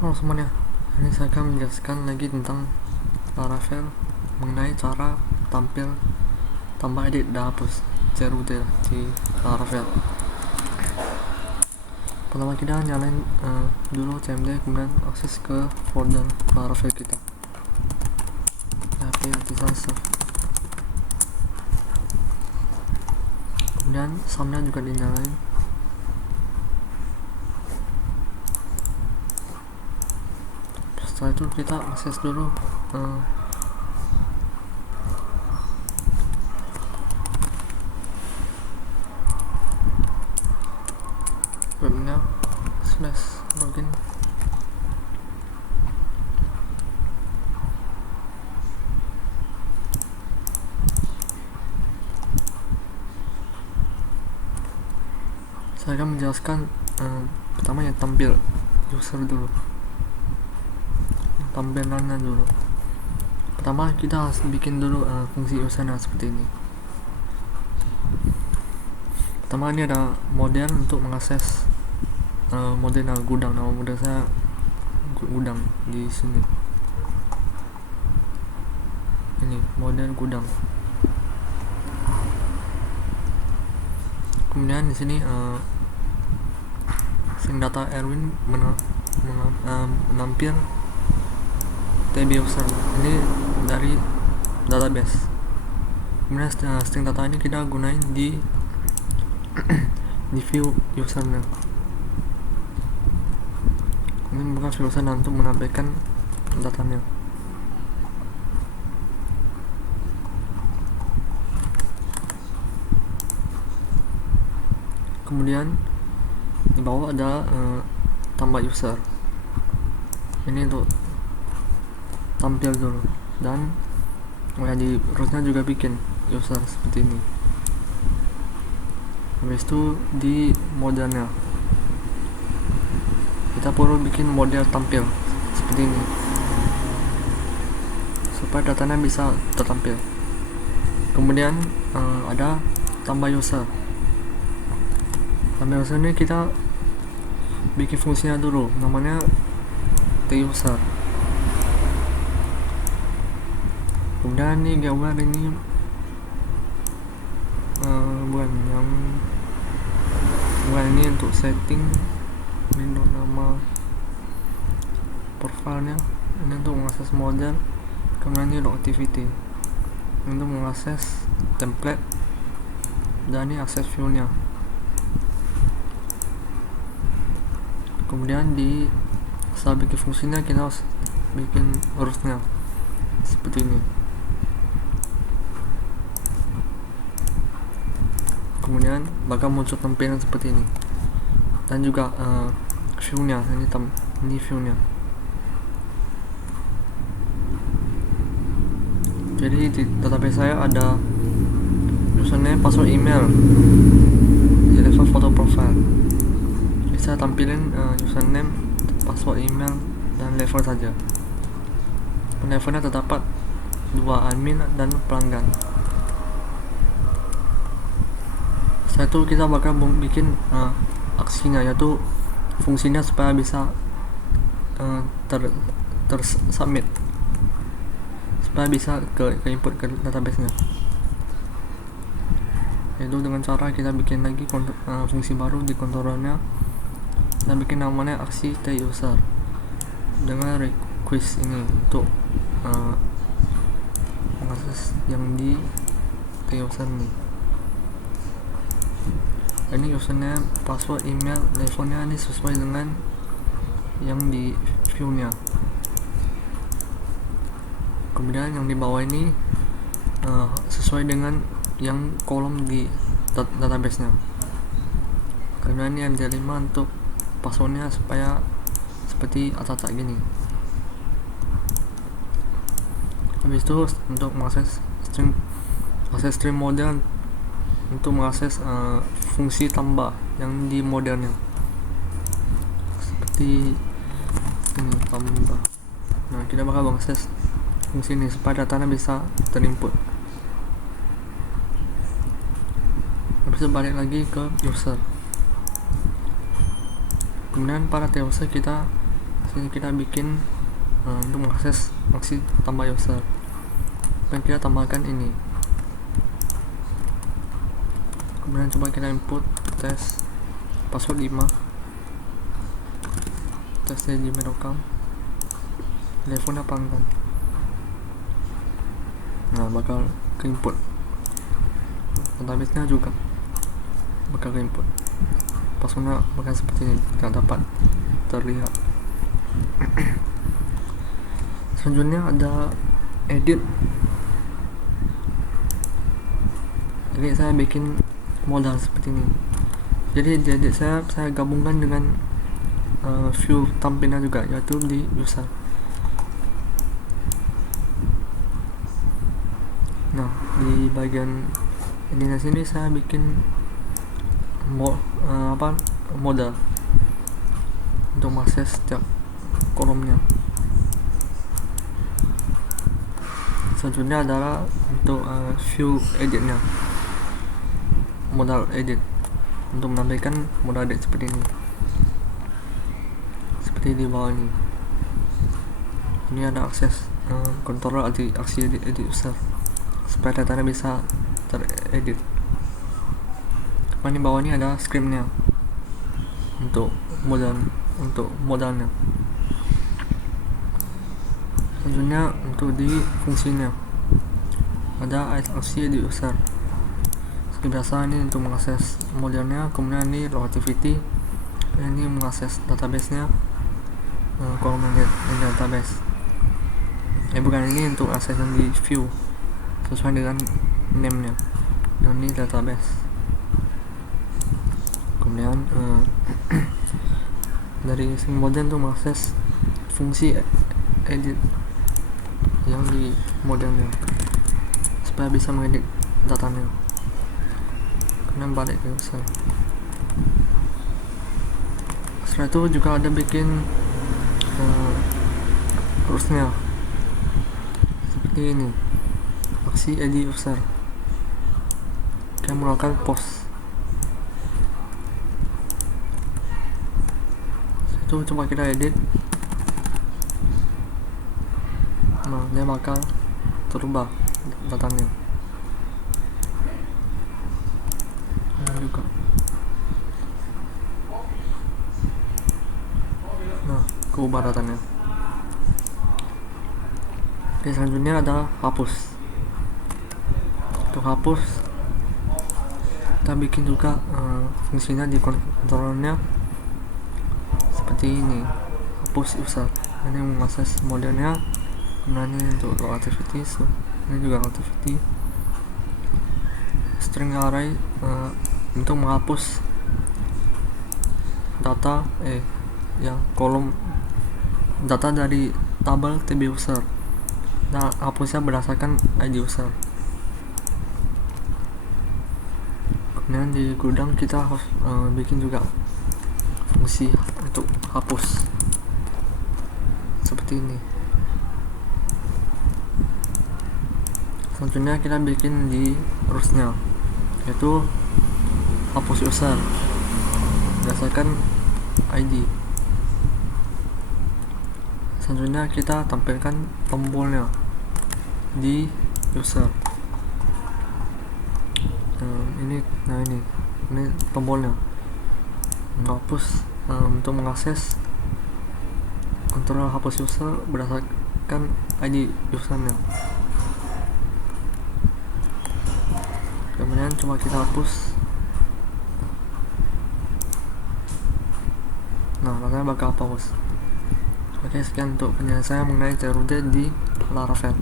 Halo semuanya, ini saya akan menjelaskan lagi tentang Laravel mengenai cara tampil tambah edit dan hapus CRUD di Laravel. Pertama kita nyalain dulu CMD, kemudian akses ke folder Laravel kita, PHP artisan serve. Kemudian sumnya juga dinyalain. Setelah itu kita akses dulu webnya /login. Saya akan menjelaskan pertama yang tampil user dulu, tampilannya dulu. Pertama kita harus bikin dulu fungsi usernya seperti ini. Pertama ini ada model untuk mengakses modelnya gudang. Nama model saya gudang di sini. Ini model gudang. Kemudian di sini string data Erwin menampil tb user ini dari database. Kemudian string data ini kita gunain di view usernya. Ini bukan view user untuk menampilkan datanya. Kemudian di bawah ada tambah user. Ini untuk tampil dulu, dan di rootnya juga bikin user seperti ini. Habis itu di modelnya kita perlu bikin model tampil seperti ini supaya datanya bisa tertampil. Kemudian ada tambah user. Tambah user ini kita bikin fungsinya dulu, namanya tuser. Kemudian ini gambar ini bukan ini untuk setting, ini untuk nama profilnya, ini untuk mengakses model. Kemudian ini untuk activity, ini untuk mengakses template, dan ini akses view-nya. Kemudian setelah bikin fungsinya kita harus bikin root-nya seperti ini. Kemudian bakal muncul tampilan seperti ini, dan juga view-nya, ini view-nya. Jadi di database saya ada username, password, email di level foto profile. Bisa tampilin username, password, email, dan level saja. Levelnya terdapat 2 admin dan pelanggan. Setelah itu kita bakal bikin aksinya, yaitu fungsinya supaya bisa submit, supaya bisa ke input ke database nya, yaitu dengan cara kita bikin lagi fungsi baru di controllernya dan bikin namanya aksi tuser dengan request ini untuk mengakses yang di user nih. Ini username, password, email, levelnya ini sesuai dengan yang di view nya. Kemudian yang di bawah ini sesuai dengan yang kolom di database nya. Kemudian ini MD5 untuk passwordnya supaya seperti acak-acak gini. Habis itu untuk mengakses string model, untuk mengakses fungsi tambah yang di modelnya seperti ini, tambah. Nah, kita bakal mengakses fungsi ini supaya datanya bisa terinput. Habis itu balik lagi ke user. Kemudian pada user kita Sini kita bikin untuk mengakses aksi tambah user, dan kita tambahkan ini. Kemudian coba kita input tes password 5, tesnya gmail.com, teleponnya pangkat. Nah, bakal ke input, database-nya juga bakal ke input. Passwordnya bakal seperti ini, tidak dapat terlihat. Selanjutnya ada edit. Jadi saya bikin modal seperti ini. Jadi di edit saya gabungkan dengan view tampilan juga, yaitu di user. Nah, di bagian ini sini saya bikin modal untuk mengakses setiap kolomnya. Selanjutnya adalah untuk view editnya, modal edit, untuk menampilkan modal edit seperti ini, seperti di bawah ini. Ini ada akses controller aksi edit user, supaya datanya bisa teredit. Di bawah ini ada scriptnya untuk modalnya. Selanjutnya untuk di fungsinya ada aksi edit user. Seperti biasa, ini untuk mengakses modelnya. Kemudian ini low activity, ini mengakses database-nya, kolom yang database. Bukan, ini untuk akses yang di view sesuai dengan name-nya. Dan ini database. Kemudian dari model untuk mengakses fungsi edit yang di modelnya, supaya bisa mengedit datanya. Kemudian balik ke user. Setelah itu juga ada bikin rulesnya seperti ini, aksi edit user. Kita menggunakan post. Itu coba kita edit. Nah, dia bakal terubah datanya. Ini juga. Nah, keubah datanya. Oke, selanjutnya ada hapus. Untuk hapus, kita bikin juga fungsinya di kontrolnya seperti ini, hapus user. Ini mengakses modelnya. Kemudian ini untuk low activity, ini juga activity. String array untuk menghapus data yang kolom data dari tabel TB user. Nah, hapusnya berdasarkan ID user. Kemudian di gudang kita harus bikin juga fungsi untuk hapus seperti ini. Selanjutnya kita bikin di rulesnya, yaitu hapus user berdasarkan ID. Selanjutnya kita tampilkan tombolnya di user. Ini tombolnya menghapus, untuk mengakses kontrol hapus user berdasarkan ID usernya. Kemudian coba kita hapus. Nah, rasanya bakal hapus. Oke, sekian untuk penjelasan mengenai CRUD di Laravel.